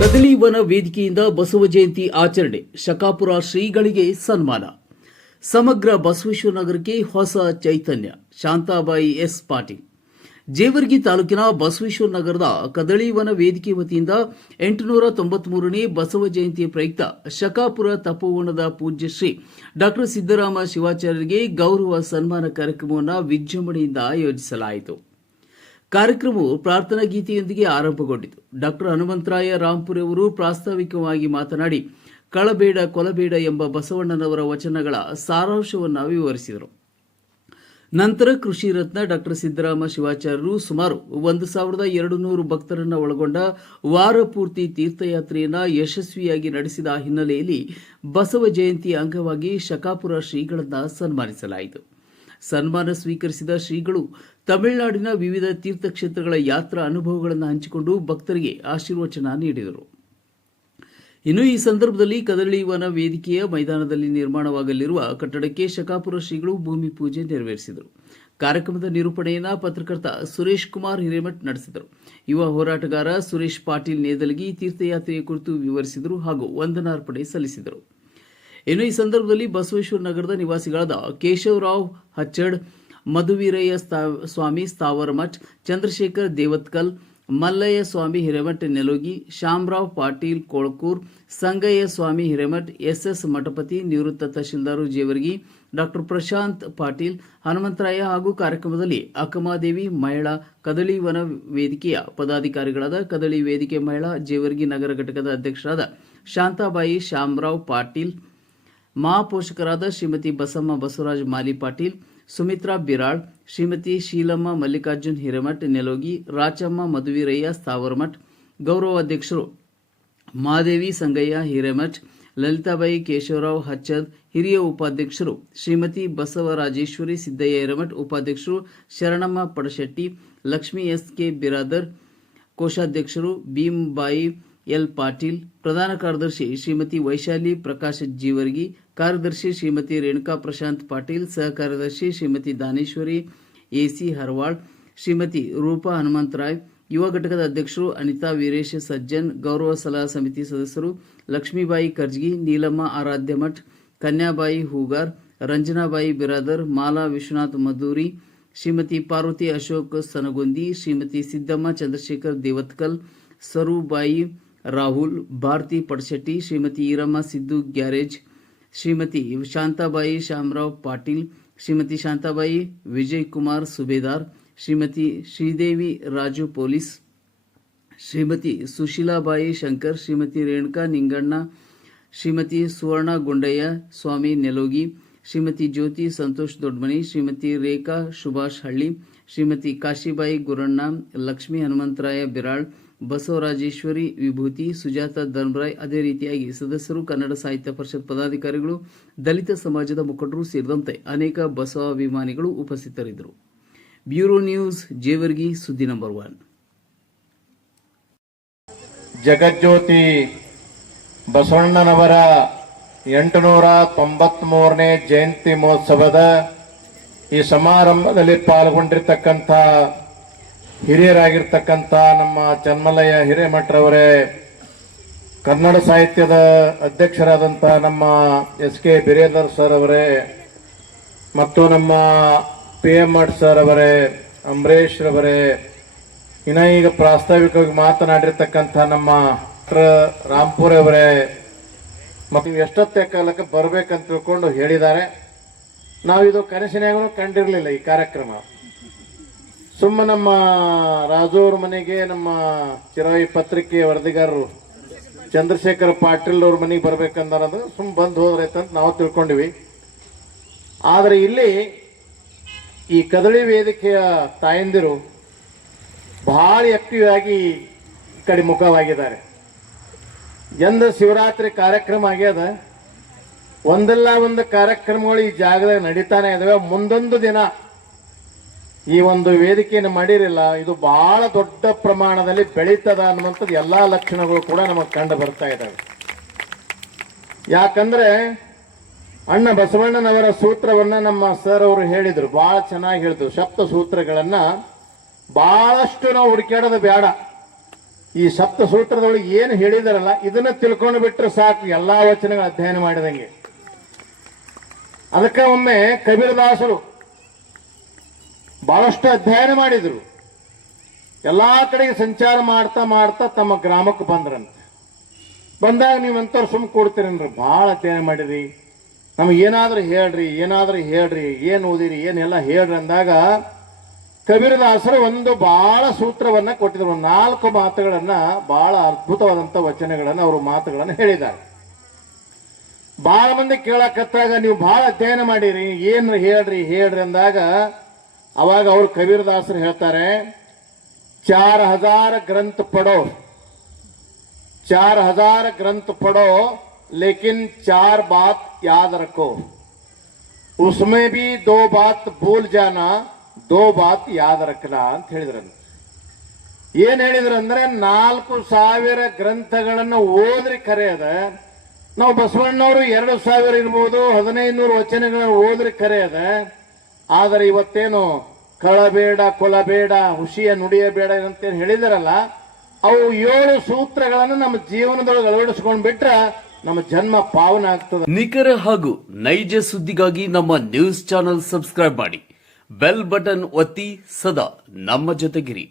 ಕದಳಿ ವನ ವೇದಿಕೆಯಿಂದ ಬಸವ ಜಯಂತಿ ಆಚರಣೆ, ಶಕಾಪುರ ಶ್ರೀಗಳಿಗೆ ಸನ್ಮಾನ. ಸಮಗ್ರ ಬಸವೇಶ್ವರ ನಗರಕ್ಕೆ ಹೊಸ ಚೈತನ್ಯ. ಶಾಂತಾಬಾಯಿ ಎಸ್ ಪಾಟೀಲ್. ಜೇವರ್ಗಿ ತಾಲೂಕಿನ ಬಸವೇಶ್ವರ ನಗರದ ಕದಳಿ ವನ ವೇದಿಕೆ ವತಿಯಿಂದ 893ನೇ ಬಸವ ಜಯಂತಿ ಪ್ರಯುಕ್ತ ಶಕಾಪುರ ತಪೋವನದ ಪೂಜ್ಯ ಶ್ರೀ ಡಾ ಸಿದ್ದರಾಮ ಶಿವಾಚಾರ್ಯರಿಗೆ ಗೌರವ ಸನ್ಮಾನ ಕಾರ್ಯಕ್ರಮವನ್ನು ವಿಜೃಂಭಣೆಯಿಂದ ಆಯೋಜಿಸಲಾಯಿತು. ಕಾರ್ಯಕ್ರಮವು ಪ್ರಾರ್ಥನಾ ಗೀತೆಯೊಂದಿಗೆ ಆರಂಭಗೊಂಡಿತು. ಡಾ ಹನುಮಂತರಾಯ ರಾಂಪುರಿ ಅವರು ಪ್ರಾಸ್ತಾವಿಕವಾಗಿ ಮಾತನಾಡಿ, ಕಳಬೇಡ ಕೊಲಬೇಡ ಎಂಬ ಬಸವಣ್ಣನವರ ವಚನಗಳ ಸಾರಾಂಶವನ್ನು ವಿವರಿಸಿದರು. ನಂತರ ಕೃಷಿ ರತ್ನ ಡಾ ಸಿದ್ದರಾಮ ಶಿವಾಚಾರ್ಯರು ಸುಮಾರು 1200 ಭಕ್ತರನ್ನು ಒಳಗೊಂಡ ವಾರ ಪೂರ್ತಿ ತೀರ್ಥಯಾತ್ರೆಯನ್ನು ಯಶಸ್ವಿಯಾಗಿ ನಡೆಸಿದ ಹಿನ್ನೆಲೆಯಲ್ಲಿ ಬಸವ ಜಯಂತಿ ಅಂಗವಾಗಿ ಶಕಾಪುರ ಶ್ರೀಗಳನ್ನು ಸನ್ಮಾನಿಸಲಾಯಿತು. ಸನ್ಮಾನ ಸ್ವೀಕರಿಸಿದ ಶ್ರೀಗಳು ತಮಿಳುನಾಡಿನ ವಿವಿಧ ತೀರ್ಥಕ್ಷೇತ್ರಗಳ ಯಾತ್ರಾ ಅನುಭವಗಳನ್ನು ಹಂಚಿಕೊಂಡು ಭಕ್ತರಿಗೆ ಆಶೀರ್ವಚನ ನೀಡಿದರು. ಇನ್ನು ಈ ಸಂದರ್ಭದಲ್ಲಿ ಕದಳಿ ವನ ವೇದಿಕೆಯ ಮೈದಾನದಲ್ಲಿ ನಿರ್ಮಾಣವಾಗಲಿರುವ ಕಟ್ಟಡಕ್ಕೆ ಶಕಾಪುರ ಶ್ರೀಗಳು ಭೂಮಿ ಪೂಜೆ ನೆರವೇರಿಸಿದರು. ಕಾರ್ಯಕ್ರಮದ ನಿರೂಪಣೆಯನ್ನು ಪತ್ರಕರ್ತ ಸುರೇಶ್ ಕುಮಾರ್ ಹಿರೇಮಠ್ ನಡೆಸಿದರು. ಯುವ ಹೋರಾಟಗಾರ ಸುರೇಶ್ ಪಾಟೀಲ್ ನೇದಲಗಿ ತೀರ್ಥಯಾತ್ರೆಯ ಕುರಿತು ವಿವರಿಸಿದರು ಹಾಗೂ ವಂದನಾರ್ಪಣೆ ಸಲ್ಲಿಸಿದರು. ಇನ್ನು ಈ ಸಂದರ್ಭದಲ್ಲಿ ಬಸವೇಶ್ವರ ನಗರದ ನಿವಾಸಿಗಳಾದ ಕೇಶವರಾವ್ ಹಚ್ಚಡ್, ಮಧುವೀರಯ್ಯ ಸ್ವಾಮಿ ಸ್ಥಾವರಮಠ್, ಚಂದ್ರಶೇಖರ್ ದೇವತ್ಕಲ್, ಮಲ್ಲಯ್ಯ ಸ್ವಾಮಿ ಹಿರೇಮಠ್ ನೆಲೋಗಿ, ಶ್ಯಾಮರಾವ್ ಪಾಟೀಲ್ ಕೊಳಕೂರ್, ಸಂಗಯ್ಯ ಸ್ವಾಮಿ ಹಿರೇಮಠ್, ಎಸ್ಎಸ್ ಮಠಪತಿ, ನಿವೃತ್ತ ತಹಶೀಲ್ದಾರ್ ಜೇವರ್ಗಿ, ಡಾ ಪ್ರಶಾಂತ್ ಪಾಟೀಲ್, ಹನುಮಂತರಾಯ ಹಾಗೂ ಕಾರ್ಯಕ್ರಮದಲ್ಲಿ ಅಕ್ಕಮಾದೇವಿ ಮಹಿಳಾ ಕದಳಿ ವನ ವೇದಿಕೆಯ ಪದಾಧಿಕಾರಿಗಳಾದ ಕದಳಿ ವೇದಿಕೆ ಮಹಿಳಾ ಜೇವರ್ಗಿ ನಗರ ಘಟಕದ ಅಧ್ಯಕ್ಷರಾದ ಶಾಂತಾಬಾಯಿ ಶ್ಯಾಮರಾವ್ ಪಾಟೀಲ್, ಮಹಾಪೋಷಕರಾದ ಶ್ರೀಮತಿ ಬಸಮ್ಮ ಬಸವರಾಜ್ ಮಾಲಿ ಪಾಟೀಲ್, ಸುಮಿತ್ರಾ ಬಿರಾಳ್, ಶ್ರೀಮತಿ ಶೀಲಮ್ಮ ಮಲ್ಲಿಕಾರ್ಜುನ್ ಹಿರೇಮಠ್ ನೆಲೋಗಿ, ರಾಚಮ್ಮ ಮಧುವೀರಯ್ಯ ಸ್ಥಾವರಮಠ್, ಗೌರವ ಅಧ್ಯಕ್ಷರು ಮಾದೇವಿ ಸಂಗಯ್ಯ ಹಿರೇಮಠ್, ಲಲಿತಾಬಾಯಿ ಕೇಶವರಾವ್ ಹಚ್ಚದ್, ಹಿರಿಯ ಉಪಾಧ್ಯಕ್ಷರು ಶ್ರೀಮತಿ ಬಸವರಾಜೇಶ್ವರಿ ಸಿದ್ದಯ್ಯ ಹಿರೇಮಠ್, ಉಪಾಧ್ಯಕ್ಷರು ಶರಣಮ್ಮ ಪಡಶೆಟ್ಟಿ, ಲಕ್ಷ್ಮೀ ಎಸ್.ಕೆ. ಬಿರಾದರ್, ಕೋಶಾಧ್ಯಕ್ಷರು ಭೀಮಬಾಯಿ ಎಲ್ ಪಾಟೀಲ್, ಪ್ರಧಾನ ಕಾರ್ಯದರ್ಶಿ ಶ್ರೀಮತಿ ವೈಶಾಲಿ ಪ್ರಕಾಶ್ ಜೀವರ್ಗಿ, ಕಾರ್ಯದರ್ಶಿ ಶ್ರೀಮತಿ ರೇಣುಕಾ ಪ್ರಶಾಂತ್ ಪಾಟೀಲ್, ಸಹ ಕಾರ್ಯದರ್ಶಿ ಶ್ರೀಮತಿ ದಾನೇಶ್ವರಿ ಎಸಿ ಹರವಾಳ್, ಶ್ರೀಮತಿ ರೂಪಾ ಹನುಮಂತರಾಯ್, ಯುವ ಘಟಕದ ಅಧ್ಯಕ್ಷರು ಅನಿತಾ ವೀರೇಶ್ ಸಜ್ಜನ್, ಗೌರವ ಸಲಹಾ ಸಮಿತಿ ಸದಸ್ಯರು ಲಕ್ಷ್ಮೀಬಾಯಿ ಕರ್ಜಗಿ, ನೀಲಮ್ಮ ಆರಾಧ್ಯ ಮಠ್, ಕನ್ಯಾಬಾಯಿ ಹೂಗಾರ್, ರಂಜನಾಬಾಯಿ ಬಿರಾದರ್, ಮಾಲಾ ವಿಶ್ವನಾಥ್ ಮಧೂರಿ, ಶ್ರೀಮತಿ ಪಾರ್ವತಿ ಅಶೋಕ್ ಸನಗುಂದಿ, ಶ್ರೀಮತಿ ಸಿದ್ದಮ್ಮ ಚಂದ್ರಶೇಖರ್ ದೇವತ್ಕಲ್, ಸರುಬಾಯಿ ರಾಹುಲ್, ಭಾರತಿ ಪಡಶೆಟ್ಟಿ, ಶ್ರೀಮತಿ ಈರಮ್ಮ ಸಿದ್ದು ಗ್ಯಾರೇಜ್, ಶ್ರೀಮತಿ ಶಾಂತಾಬಾಯಿ ಶ್ಯಾಮರಾವ್ ಪಾಟೀಲ್, ಶ್ರೀಮತಿ ಶಾಂತಾಬಾಯಿ ವಿಜಯ್ ಕುಮಾರ್ ಸುಬೇದಾರ್, ಶ್ರೀಮತಿ ಶ್ರೀದೇವಿ ರಾಜು ಪೊಲೀಸ್, ಶ್ರೀಮತಿ ಸುಶೀಲಾಬಾಯಿ ಶಂಕರ್, ಶ್ರೀಮತಿ ರೇಣುಕಾ ನಿಂಗಣ್ಣ, ಶ್ರೀಮತಿ ಸುವರ್ಣ ಗುಂಡಯ್ಯ ಸ್ವಾಮಿ ನೆಲೋಗಿ, ಶ್ರೀಮತಿ ಜ್ಯೋತಿ ಸಂತೋಷ್ ದೊಡ್ಮನಿ, ಶ್ರೀಮತಿ ರೇಖಾ ಸುಭಾಷ್ ಹಳ್ಳಿ, ಶ್ರೀಮತಿ ಕಾಶಿಬಾಯಿ ಗುರಣ್ಣ, ಲಕ್ಷ್ಮೀ ಹನುಮಂತರಾಯ ಬಿರಾಳ್, ಬಸವರಾಜೇಶ್ವರಿ ವಿಭೂತಿ, ಸುಜಾತ ಧರ್ಮರಾಯ್, ಅದೇ ರೀತಿಯಾಗಿ ಸದಸ್ಯರು, ಕನ್ನಡ ಸಾಹಿತ್ಯ ಪರಿಷತ್ ಪದಾಧಿಕಾರಿಗಳು, ದಲಿತ ಸಮಾಜದ ಮುಖಂಡರು ಸೇರಿದಂತೆ ಅನೇಕ ಬಸವಾಭಿಮಾನಿಗಳು ಉಪಸ್ಥಿತರಿದ್ದರು. ಬ್ಯೂರೋ ನ್ಯೂಸ್, ಜೇವರ್ಗಿ, ಸುದ್ದಿ ನಂಬರ್ 1. ಜಗಜ್ಯೋತಿ ಬಸವಣ್ಣನವರ 893ನೇ ಜಯಂತಿ ಮಹೋತ್ಸವದ ಈ ಸಮಾರಂಭದಲ್ಲಿ ಪಾಲ್ಗೊಂಡಿರ್ತಕ್ಕಂಥ ಹಿರಿಯರಾಗಿರ್ತಕ್ಕಂಥ ನಮ್ಮ ಚನ್ಮಲಯ್ಯ ಹಿರೇಮಠರವರೇ, ಕನ್ನಡ ಸಾಹಿತ್ಯದ ಅಧ್ಯಕ್ಷರಾದಂಥ ನಮ್ಮ ಎಸ್.ಕೆ. ಬಿರೇದರ್ ಸರ್ ಅವರೇ, ಮತ್ತು ನಮ್ಮ PM ಮಠ್ ಸರ್ ಅವರೇ, ಅಂಬರೀಶ್ ರವರೇ, ಇನ್ನ ಈಗ ಪ್ರಾಸ್ತಾವಿಕವಾಗಿ ಮಾತನಾಡಿರ್ತಕ್ಕಂಥ ನಮ್ಮ ರಾಂಪುರ ಅವರೇ, ಮತ್ತು ಎಷ್ಟೊತ್ತೇ ಕಾಲಕ್ಕೆ ಬರ್ಬೇಕಂತ ತಿಳ್ಕೊಂಡು ಹೇಳಿದ್ದಾರೆ. ನಾವಿದು ಕನಸಿನಾಗೂ ಕಂಡಿರಲಿಲ್ಲ ಈ ಕಾರ್ಯಕ್ರಮ. ಸುಮ್ಮ ನಮ್ಮ ರಾಜೂರ್ ಮನೆಗೆ ನಮ್ಮ ಚಿರಾಯಿ ಪತ್ರಿಕೆ ವರದಿಗಾರರು ಚಂದ್ರಶೇಖರ್ ಪಾಟೀಲ್ ಅವ್ರ ಮನೆಗೆ ಬರ್ಬೇಕಂದ್ರೆ ಸುಮ್ಮ ಬಂದು ಹೋದ್ರೈತಂತ ನಾವು ತಿಳ್ಕೊಂಡಿವಿ. ಆದರೆ ಇಲ್ಲಿ ಈ ಕದಳಿ ವೇದಿಕೆಯ ತಾಯಂದಿರು ಬಹಳ ಆಕ್ಟಿವ್ ಆಗಿ ಈ ಕಡೆ ಮುಖವಾಗಿದ್ದಾರೆ. ಎಂದ ಶಿವರಾತ್ರಿ ಕಾರ್ಯಕ್ರಮ ಆಗ್ಯದ, ಒಂದಲ್ಲ ಒಂದು ಕಾರ್ಯಕ್ರಮಗಳು ಈ ಜಾಗದಾಗ ನಡೀತಾನೆ ಇದಾವೆ. ಮುಂದೊಂದು ದಿನ ಈ ಒಂದು ವೇದಿಕೆಯನ್ನು ಮಾಡಿರಲಿಲ್ಲ, ಇದು ಬಹಳ ದೊಡ್ಡ ಪ್ರಮಾಣದಲ್ಲಿ ಬೆಳೀತದ ಅನ್ನುವಂಥದ್ದು ಎಲ್ಲಾ ಲಕ್ಷಣಗಳು ಕೂಡ ನಮಗೆ ಕಂಡು ಬರ್ತಾ ಇದ್ದಾವೆ. ಯಾಕಂದ್ರೆ ಅಣ್ಣ ಬಸವಣ್ಣನವರ ಸೂತ್ರವನ್ನ ನಮ್ಮ ಸರ್ ಅವರು ಹೇಳಿದ್ರು, ಬಹಳ ಚೆನ್ನಾಗಿ ಹೇಳಿದ್ರು. ಸಪ್ತ ಸೂತ್ರಗಳನ್ನ ಬಹಳಷ್ಟು ನಾವು ಹುಡುಕ್ಯಾಡೋದು ಬೇಡ. ಈ ಸಪ್ತ ಸೂತ್ರದೊಳಗೆ ಏನು ಹೇಳಿದಾರಲ್ಲ ಇದನ್ನ ತಿಳ್ಕೊಂಡು ಬಿಟ್ರೆ ಸಾಕು, ಎಲ್ಲಾ ವಚನಗಳ ಅಧ್ಯಯನ ಮಾಡಿದಂಗೆ. ಅದಕ್ಕೆ ಒಮ್ಮೆ ಕಬೀರದಾಸರು ಬಹಳಷ್ಟು ಅಧ್ಯಯನ ಮಾಡಿದ್ರು. ಎಲ್ಲಾ ಕಡೆಗೆ ಸಂಚಾರ ಮಾಡ್ತಾ ಮಾಡ್ತಾ ತಮ್ಮ ಗ್ರಾಮಕ್ಕೆ ಬಂದ್ರಂತೆ. ಬಂದಾಗ ನೀವಂತವ್ರು ಸುಮ್ ಕೊಡ್ತೀರನ್ರಿ, ಬಹಳ ಅಧ್ಯಯನ ಮಾಡಿರಿ, ನಮ್ಗೆ ಏನಾದ್ರೂ ಹೇಳ್ರಿ, ಏನ್ ಓದಿರಿ, ಏನೆಲ್ಲ ಹೇಳ್ರಿ ಅಂದಾಗ ಕಬೀರದಾಸರು ಒಂದು ಬಹಳ ಸೂತ್ರವನ್ನ ಕೊಟ್ಟಿದ್ರು. 4 ಮಾತುಗಳನ್ನ, ಬಹಳ ಅದ್ಭುತವಾದಂತ ವಚನಗಳನ್ನ, ಅವರು ಮಾತುಗಳನ್ನ ಹೇಳಿದ್ದಾರೆ. ಬಹಳ ಮಂದಿ ಕೇಳಕತ್ತಾಗ ನೀವು ಬಹಳ ಅಧ್ಯಯನ ಮಾಡಿರಿ, ಏನ್ ಹೇಳ್ರಿ ಅಂದಾಗ ಅವಾಗ ಅವರು ಕಬೀರದಾಸರು ಹೇಳ್ತಾರೆ, 4000 ग्रंथ पढ़ो, 4000 ग्रंथ पढ़ो, लेकिन 4 बात याद रखो, उसमें भी 2 बात भूल जाना, 2 बात याद रखना ಅಂತ ಹೇಳಿದ್ರಂತೆ. ಏನ್ ಹೇಳಿದ್ರು ಅಂದ್ರೆ 4000 ಗ್ರಂಥಗಳನ್ನ ಓದ್ರಿ ಖರೆ ಅದ, ನಾವು ಬಸವಣ್ಣವರು 2000 ಇರ್ಬೋದು, 1500 ವಚನಗಳನ್ನ ಓದ್ರಿ ಖರೆ ಅದ, ಆದರೆ ಇವತ್ತೇನು ಕಳಬೇಡ, ಕೊಲಬೇಡ, ಹುಷಿಯ ನುಡಿಯಬೇಡ ಅಂತೇನು ಹೇಳಿದಾರಲ್ಲ, ಅವು 7 ಸೂತ್ರಗಳನ್ನು ನಮ್ಮ ಜೀವನದೊಳಗೆ ಅಳವಡಿಸ್ಕೊಂಡ್ ಬಿಟ್ರೆ ನಮ್ಮ ಜನ್ಮ ಪಾವನ ಆಗ್ತದೆ. ನಿಖರ ಹಾಗೂ ನೈಜ ಸುದ್ದಿಗಾಗಿ ನಮ್ಮ ನ್ಯೂಸ್ ಚಾನೆಲ್ ಸಬ್ಸ್ಕ್ರೈಬ್ ಮಾಡಿ, ಬೆಲ್ ಬಟನ್ ಒತ್ತಿ, ಸದಾ ನಮ್ಮ ಜೊತೆಗಿರಿ.